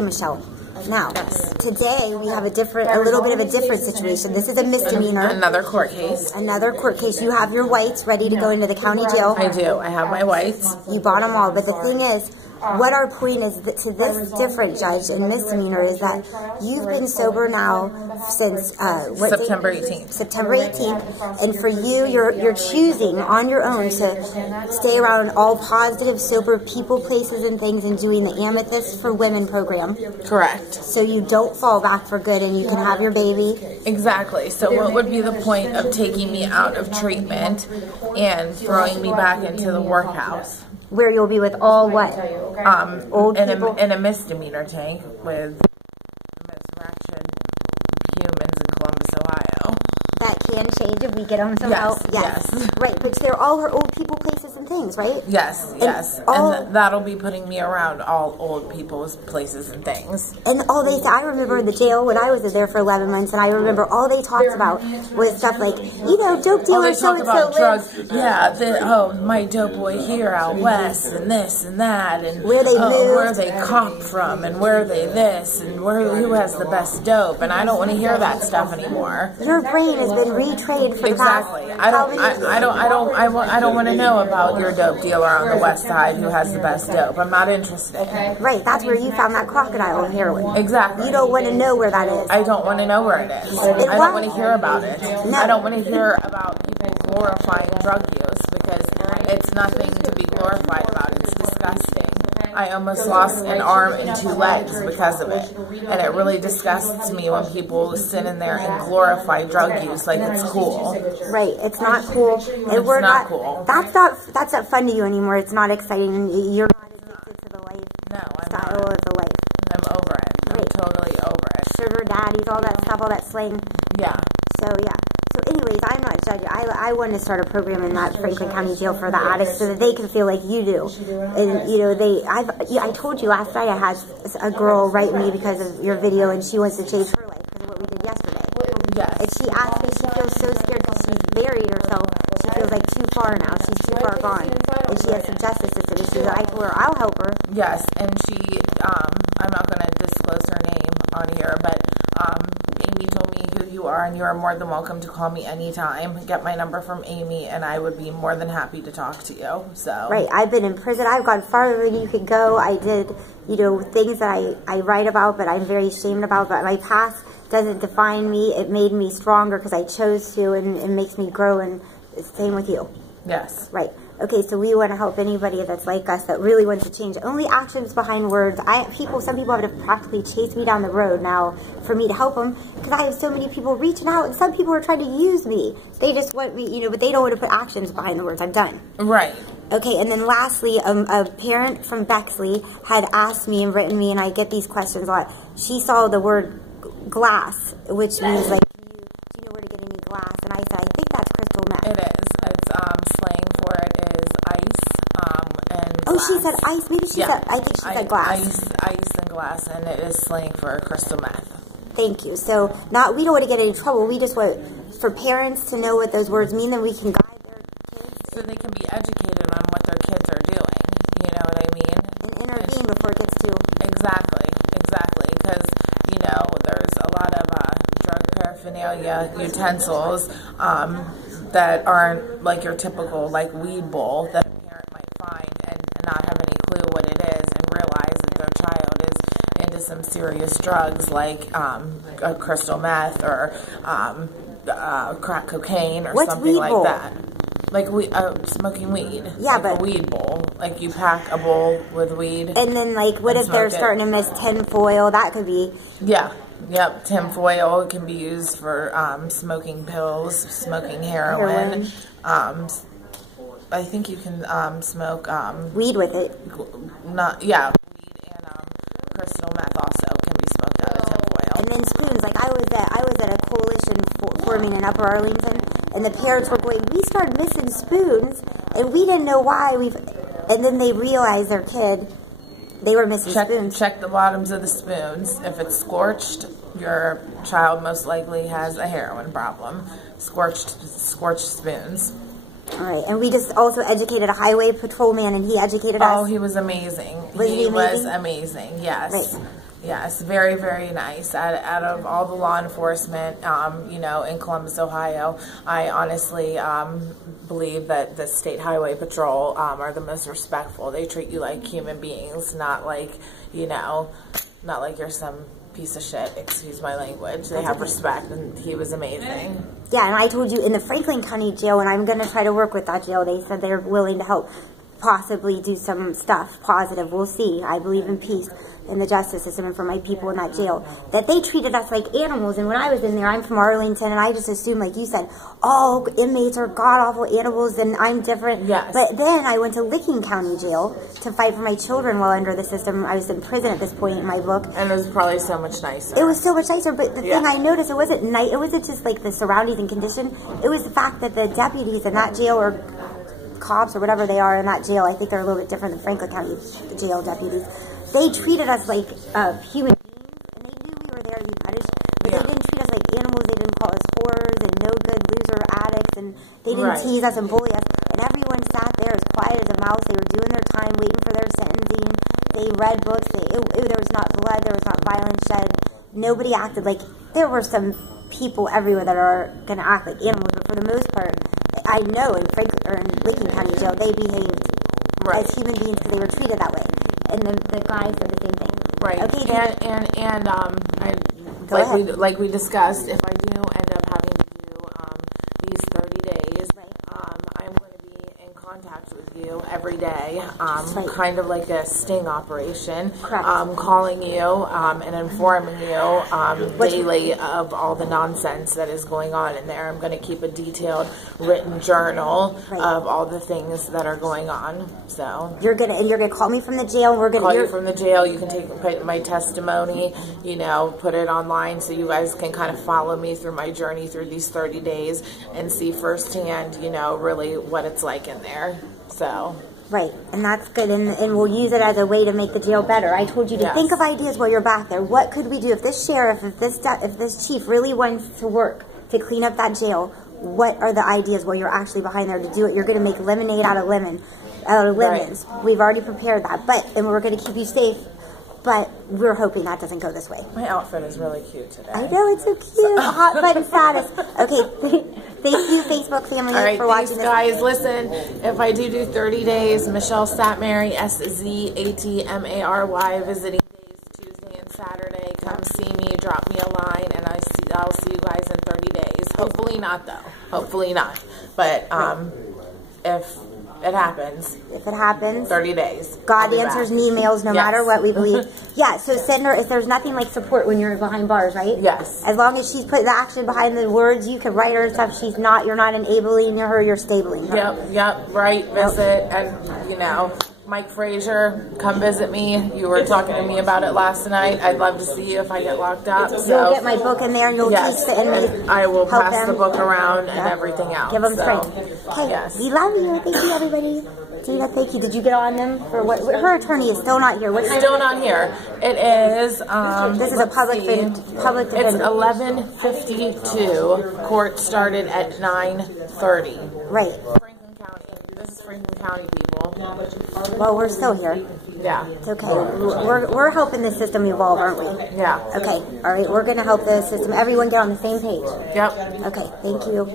Okay, Michelle. Now, today we have a little bit of a different situation. This is a misdemeanor. Another court case. Another court case. You have your whites ready to go into the county jail. I do. I have my whites. You bought them all. But the thing is, what our point is that to this different judge in misdemeanor is that you've been sober now since September 18th. September 18th, and for you, you're choosing on your own to stay around all positive, sober people, places, and things, and doing the Amethyst for Women program. Correct. So you don't fall back for good, and you can have your baby. Exactly. So what would be the point of taking me out of treatment and throwing me back into the workhouse? Where you'll be with all what? Old people? In a misdemeanor tank with the most ratchet humans in Columbus, Ohio. That can change if we get them somehow. Yes. Right, but they're all her old people, places, and things, right? Yes, yes. And that'll be putting me around all old people's places and things. And all they, I remember in the jail when I was in there for 11 months, and I remember all they talked about was stuff like, you know, dope dealer so-and-so lives. Yeah, my dope boy here out west, and this and that, and where they moved, where they cop from, and where they this, and who has the best dope, and I don't want to hear that stuff anymore. Your brain has been retrained for the past. I don't want to know about your dope dealer on the west side who has the best dope. I'm not interested. Right, that's where you found that crocodile heroin. Exactly. You don't want to know where that is. I don't want to know where it is. I don't want to hear about it. No. I don't want to hear about people glorifying drug use because it's nothing to be glorified about. It's disgusting. I almost lost an arm and 2 legs because of it. And it really disgusts me when people sit in there and glorify drug use like it's cool. Right, it's not cool. And we're not cool. That's not fun to you anymore. It's not exciting. You're not addicted to the lifestyle of the life. I'm over it. I'm totally over it. Sugar daddies, all that stuff, all that slang. Yeah. So yeah. So anyways, I'm not judging. I want to start a program in that Franklin County Jail for the addicts so that they can feel like you do. And you know, I told you last night I had a girl write me because of your video and she wants to change her life because of what we did yesterday. Yes. And she asked me, she feels so scared because she's buried herself. She feels like too far now. She's too far gone. And she has some justice system issues. I told her I'll help her. Yes, and she, I'm not going to disclose her name on here, but Amy told me who you are, and you are more than welcome to call me anytime. Get my number from Amy, and I would be more than happy to talk to you. So right, I've been in prison. I've gone farther than you could go. I did, you know, things that I write about, but I'm very ashamed about. But my past doesn't define me. It made me stronger because I chose to, and it makes me grow. And same with you. Yes. Right. Okay, so we want to help anybody that's like us that really wants to change. Only actions behind words. Some people have to practically chase me down the road now for me to help them because I have so many people reaching out, and some people are trying to use me. They just want me, you know, but they don't want to put actions behind the words. I'm done. Right. Okay, and then lastly, a parent from Bexley had asked me and written me, and I get these questions a lot. She saw the word glass, which means like, do you know where to get any glass? And I said, I think that's crystal meth. It is. It's slang for it is ice and oh, glass. she said ice. Maybe she said, I think she said glass. Ice and glass, and it is slang for crystal meth. Thank you. So we don't want to get any trouble. We just want for parents to know what those words mean, then we can guide their kids. So they can be educated on what their kids are doing. You know what I mean? And intervene before it gets too... Exactly. Because, you know, there's a lot of drug paraphernalia utensils that aren't like your typical, like, weed bowl that a parent might find and not have any clue what it is and realize that their child is into some serious drugs like crystal meth or crack cocaine or something like that. Like smoking weed. Yeah, like a weed bowl. Like you pack a bowl with weed. And then, like, what if they're starting to miss tin foil? That could be... Yeah. Yep. Tin foil can be used for smoking pills, smoking heroin. I think you can smoke... weed with it. Weed and crystal meth also can be smoked out of tin foil. And then spoons. Like, I was at a coalition forming in Upper Arlington, and the parents were going, we started missing spoons, and we didn't know why. And then they realized their kid, they were missing spoons. Check the bottoms of the spoons. If it's scorched, your child most likely has a heroin problem. Scorched spoons. All right, and we just also educated a highway patrolman, and he educated us. Oh, he was amazing. He was amazing. Yes. Right. Yes, very, very nice. Out of all the law enforcement, you know, in Columbus, Ohio, I honestly believe that the State Highway Patrol are the most respectful. They treat you like human beings, not like, you know, not like you're some piece of shit. Excuse my language. They have respect, and he was amazing. Yeah, and I told you in the Franklin County Jail, and I'm going to try to work with that jail. They said they're willing to help possibly do some stuff positive. We'll see. I believe in peace in the justice system and for my people in that jail, that they treated us like animals. And when I was in there, I'm from Arlington, and I just assumed, like you said, all inmates are god-awful animals and I'm different. Yes. But then I went to Licking County Jail to fight for my children while under the system. I was in prison at this point in my book. And it was probably so much nicer. It was so much nicer, but the thing I noticed, it wasn't nice. It wasn't just like the surroundings and condition. It was the fact that the deputies in that jail, or cops or whatever they are in that jail, I think they're a little bit different than Franklin County jail deputies. They treated us like human beings, and they knew we were there to be punished, but they didn't treat us like animals. They didn't call us whores and no good loser addicts, and they didn't tease us and bully us. And everyone sat there as quiet as a mouse. They were doing their time, waiting for their sentencing. They read books. There was not blood. There was not violence shed. Nobody acted like, there were some people everywhere that are going to act like animals, but for the most part, I know in Franklin or in Licking County Jail, they behaved as human beings because they were treated that way. And the guy said the same thing. Right. Okay. And like we discussed, if I do end up having to do these 30 days, I'm going to be in contact with you every day, kind of like a sting operation. Correct. Calling you and informing you daily of all the nonsense that is going on in there. I'm going to keep a detailed written journal of all the things that are going on. So you're gonna call me from the jail. And we're gonna call you from the jail. You can take my testimony, you know, put it online so you guys can kind of follow me through my journey through these 30 days and see firsthand, you know, really what it's like in there. So. Right, and that's good, and we'll use it as a way to make the jail better. I told you to think of ideas while you're back there. What could we do if this sheriff, if this chief really wants to work to clean up that jail? What are the ideas while you're actually behind there to do it? You're going to make lemonade out of lemons. Right. We've already prepared that, and we're going to keep you safe. But we're hoping that doesn't go this way. My outfit is really cute today. I know, it's so cute. Hot button status. Okay, thank you, Facebook family, for watching this. Guys, listen, if I do 30 days, Michelle Satmary, SZATMARY, visiting days, Tuesday and Saturday. Come see me, drop me a line, and I'll see you guys in 30 days. Hopefully not, though. Hopefully not. But if it happens. If it happens. 30 days. God answers emails no matter what we believe. Yeah, so send her, if there's nothing like support when you're behind bars, right? Yes. As long as she's put the action behind the words, you can write her and stuff. You're not enabling her, you're stabling her. Yep, right, visit, and, you know, Mike Frazier, come visit me. You were talking to me about it last night. I'd love to see you if I get locked up. So. You'll get my book in there, and you'll teach the inmates. I will pass the book around and everything else. Give them strength. Okay, we love you. Thank you, everybody. Gina, thank you. Did you get on them for what? Her attorney is still not here. Still not here. It is. This is a public defender. It's 11:52. Court started at 9:30. Right. Franklin County. This is Franklin County people. Well, we're still here. Yeah. It's okay. We're helping the system evolve, aren't we? Yeah. Okay. All right. We're going to help the system. Everyone get on the same page. Yep. Okay. Thank you.